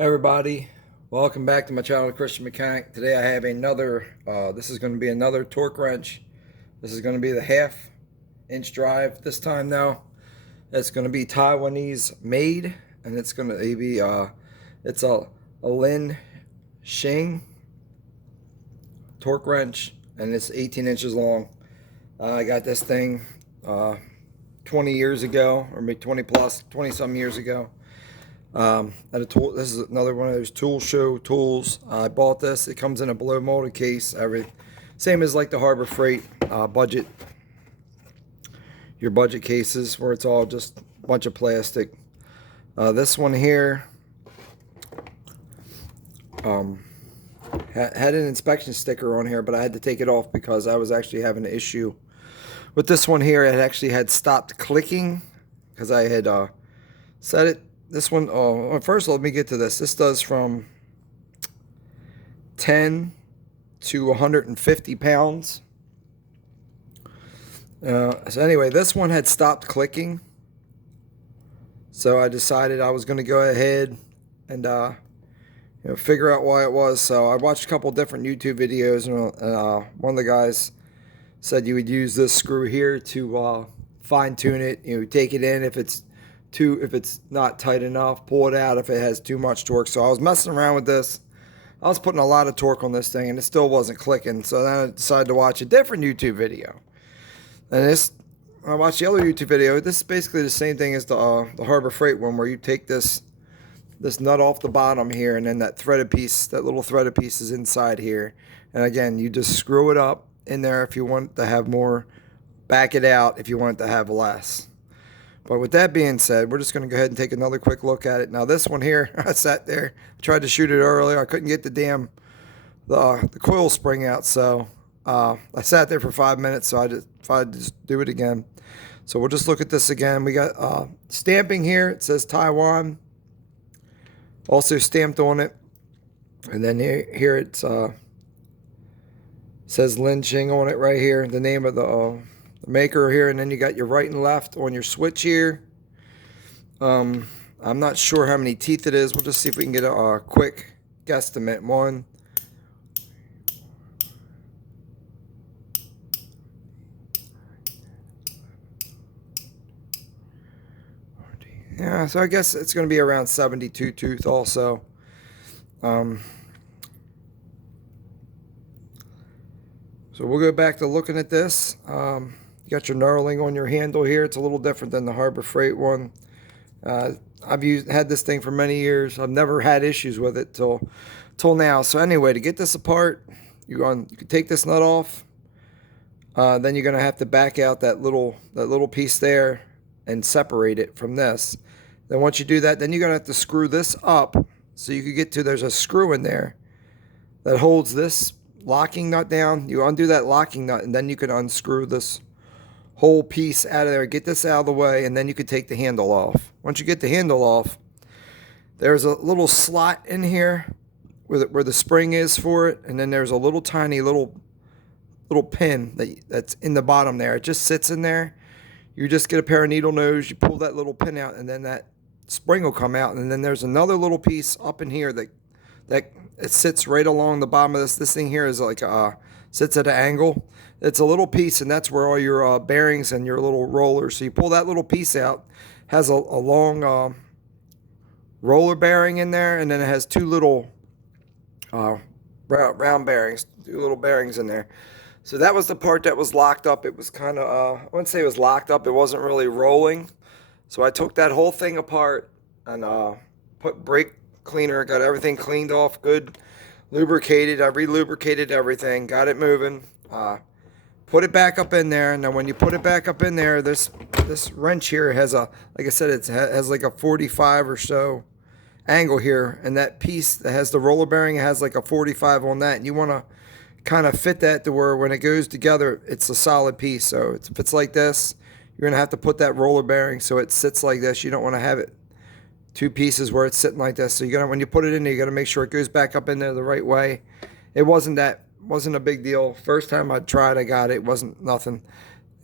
Hey everybody, welcome back to my channel, Christian Mechanic. Today I have another, this is going to be another torque wrench. This is going to be the 1/2 inch drive this time now. It's going to be Taiwanese made, and it's going to be, it's a Lin Shing torque wrench, and it's 18 inches long. I got this thing 20 years ago, or maybe 20 some years ago. At a tool, this is another one of those tool show tools. I bought this. It comes in a blow molded case. Same as like the Harbor Freight budget, your budget cases, where it's all just a bunch of plastic. This one here had an inspection sticker on here, but I had to take it off because I was actually having an issue with this one here. It actually had stopped clicking because I had set it. This one, first let me get to this. This does from 10 to 150 pounds. So anyway, this one had stopped clicking. So I decided I was going to go ahead and figure out why it was. So I watched a couple different YouTube videos, and one of the guys said you would use this screw here to fine tune it. Take it in if it's not tight enough, pull it out if it has too much torque. So I was messing around with this. I was putting a lot of torque on this thing, and it still wasn't clicking. So then I decided to watch a different YouTube video. And I watched the other YouTube video. This is basically the same thing as the Harbor Freight one, where you take this nut off the bottom here, and then that little threaded piece is inside here. And again, you just screw it up in there if you want to have more, back it out if you want to have less. But with that being said, we're just going to go ahead and take another quick look at it. Now this one here, I sat there, tried to shoot it earlier. I couldn't get the coil spring out, so I sat there for 5 minutes, so I decided to just do it again. So we'll just look at this again. We got stamping here. It says Taiwan, also stamped on it. And then here it says Lin Shing on it right here, the name of the maker here, and then you got your right and left on your switch here. I'm not sure how many teeth it is. We'll just see if we can get a quick guesstimate. One, yeah, so I guess it's going to be around 72 tooth also. So we'll go back to looking at this. You got your knurling on your handle here. It's a little different than the Harbor Freight one. I've had this thing for many years. I've never had issues with it till now. So anyway, to get this apart, you can take this nut off. Then you're gonna have to back out that little piece there and separate it from this. Then once you do that, then you're gonna have to screw this up so you can get to. There's a screw in there that holds this locking nut down. You undo that locking nut, and then you can unscrew this whole piece out of there, get this out of the way, and then you could take the handle off. Once you get the handle off, there's a little slot in here where the spring is for it, and then there's a little tiny little pin that's in the bottom there. It just sits in there. You just get a pair of needle nose, you pull that little pin out, and then that spring will come out. And then there's another little piece up in here that it sits right along the bottom of this. This thing here is like sits at an angle. It's a little piece, and that's where all your bearings and your little rollers. So you pull that little piece out. Has a long roller bearing in there, and then it has two little round bearings, two little bearings in there. So that was the part that was locked up. It was kind of, I wouldn't say it was locked up. It wasn't really rolling. So I took that whole thing apart and put brake cleaner, got everything cleaned off, good, lubricated. I re-lubricated everything, got it moving. Put it back up in there, and then when you put it back up in there, this wrench here has like I said, it has like a 45 or so angle here, and that piece that has the roller bearing has like a 45 on that, and you want to kind of fit that to where when it goes together, it's a solid piece. So if it's like this, you're going to have to put that roller bearing so it sits like this. You don't want to have it two pieces where it's sitting like this. So when you put it in there, you got to make sure it goes back up in there the right way. It wasn't a big deal. First time I tried, I got it. It wasn't nothing.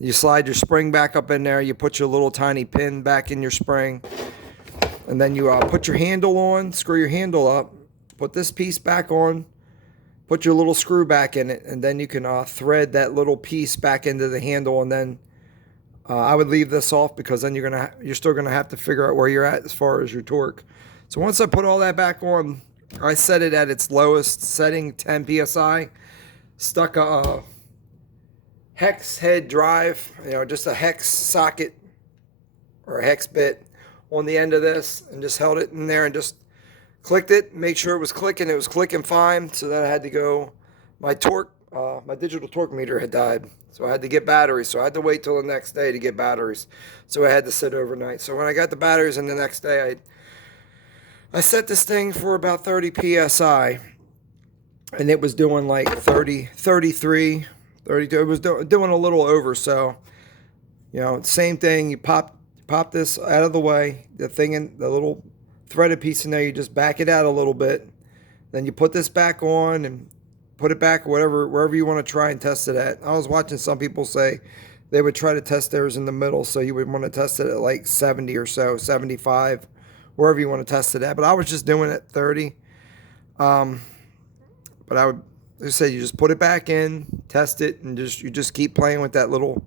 You slide your spring back up in there. You put your little tiny pin back in your spring. And then you put your handle on, screw your handle up, put this piece back on, put your little screw back in it, and then you can thread that little piece back into the handle. And then I would leave this off, because then you're still gonna have to figure out where you're at as far as your torque. So once I put all that back on, I set it at its lowest setting, 10 psi. Stuck a hex head drive, just a hex socket or a hex bit on the end of this, and just held it in there and just clicked it, make sure it was clicking. It was clicking fine. So then I had to go, my torque, my digital torque meter had died, so I had to get batteries. So I had to wait till the next day to get batteries. So I had to sit overnight. So when I got the batteries, and the next day I set this thing for about 30 psi, and it was doing like 30, 33, 32. It was doing a little over. So, same thing. You pop this out of the way, the thing in the little threaded piece in there, you just back it out a little bit. Then you put this back on and put it back wherever you want to try and test it at. I was watching some people say they would try to test theirs in the middle, so you would want to test it at like 70 or so, 75, wherever you want to test it at. But I was just doing it at 30. But I would say you just put it back in, test it, and you just keep playing with that little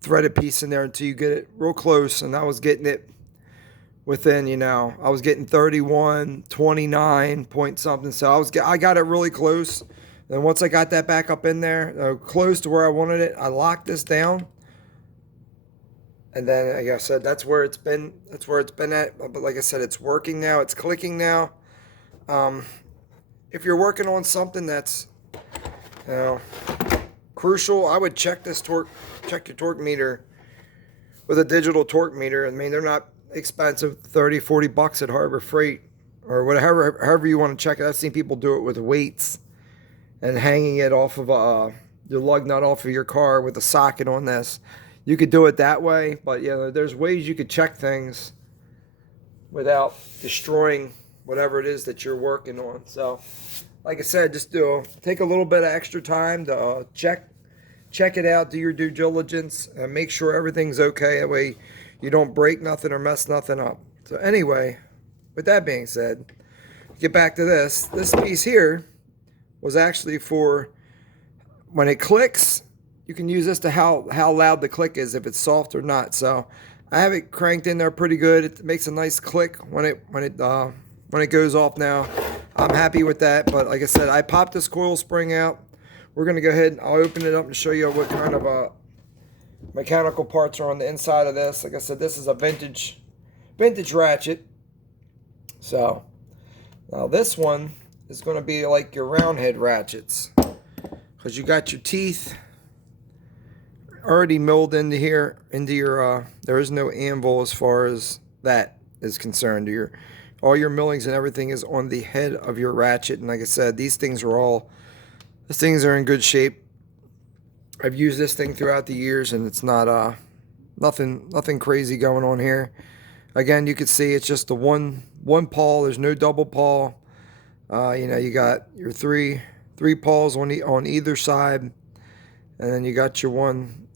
threaded piece in there until you get it real close. And I was getting it within, I was getting 31, 29 point something. So I got it really close. Then once I got that back up in there, close to where I wanted it, I locked this down. And then, like I said, that's where it's been at. But like I said, it's working now. It's clicking now. If you're working on something that's, crucial, I would check your torque meter with a digital torque meter. I mean, they're not expensive, 30, 40 bucks at Harbor Freight or whatever, however you want to check it. I've seen people do it with weights and hanging it off of your lug nut off of your car with a socket on this. You could do it that way, but there's ways you could check things without destroying whatever it is that you're working on. So, like I said, just take a little bit of extra time to check it out, do your due diligence, and make sure everything's okay. That way you don't break nothing or mess nothing up. So anyway, with that being said, get back to this. This piece here was actually for when it clicks, you can use this to how loud the click is, if it's soft or not. So I have it cranked in there pretty good. It makes a nice click when it goes off now. I'm happy with that. But like I said, I popped this coil spring out. We're going to go ahead and I'll open it up and show you what kind of mechanical parts are on the inside of this. Like I said, this is a vintage ratchet. So now this one is going to be like your round head ratchets, because you got your teeth already milled into here, into your there is no anvil as far as that is concerned. All your millings and everything is on the head of your ratchet. And like I said, these things are in good shape. I've used this thing throughout the years, and it's not nothing crazy going on here. Again, you can see it's just the one pawl. There's no double pawl. You got your three pawls on either side, and then you got your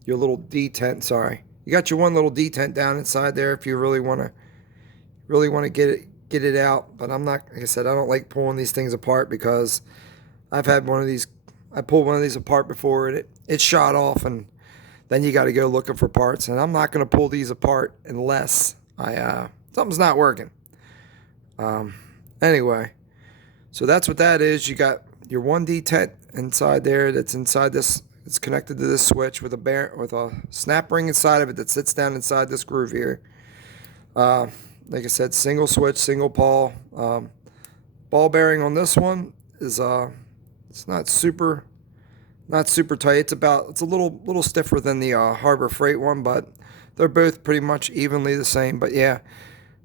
little detent. Sorry, you got your one little detent down inside there if you really want to get it out. But I'm not, like I said, I don't like pulling these things apart, because I've had one of these. I pulled one of these apart before, and it shot off, and then you got to go looking for parts. And I'm not going to pull these apart unless something's not working. Anyway, so that's what that is. You got your one detent inside there. That's inside this. It's connected to this switch with a snap ring inside of it that sits down inside this groove here. Like I said, single switch, single pawl. Ball bearing on this one is it's not super tight. It's a little stiffer than the Harbor Freight one, but they're both pretty much evenly the same. But yeah,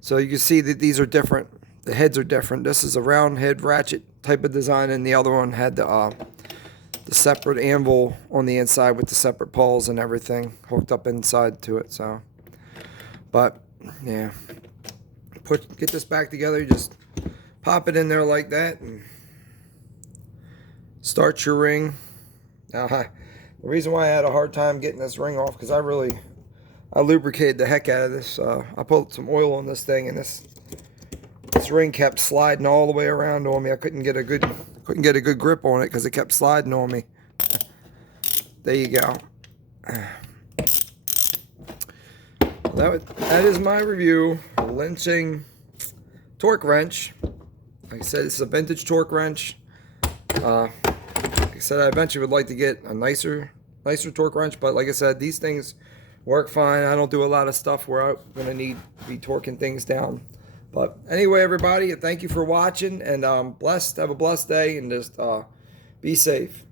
so you can see that these are different. The heads are different. This is a round head ratchet type of design, and the other one had the separate anvil on the inside with the separate pawls and everything hooked up inside to it. So, but yeah, get this back together. You just pop it in there like that and start your ring. Now, the reason why I had a hard time getting this ring off, because I lubricated the heck out of this. I put some oil on this thing, and this ring kept sliding all the way around on me. I couldn't get a good grip on it because it kept sliding on me. There you go. That is my review. Lin Shing torque wrench. Like I said, this is a vintage torque wrench. Like I said, I eventually would like to get a nicer torque wrench, but like I said, these things work fine. I don't do a lot of stuff where I'm gonna need to be torquing things down. But anyway, everybody, thank you for watching, and blessed. Have a blessed day, and just be safe.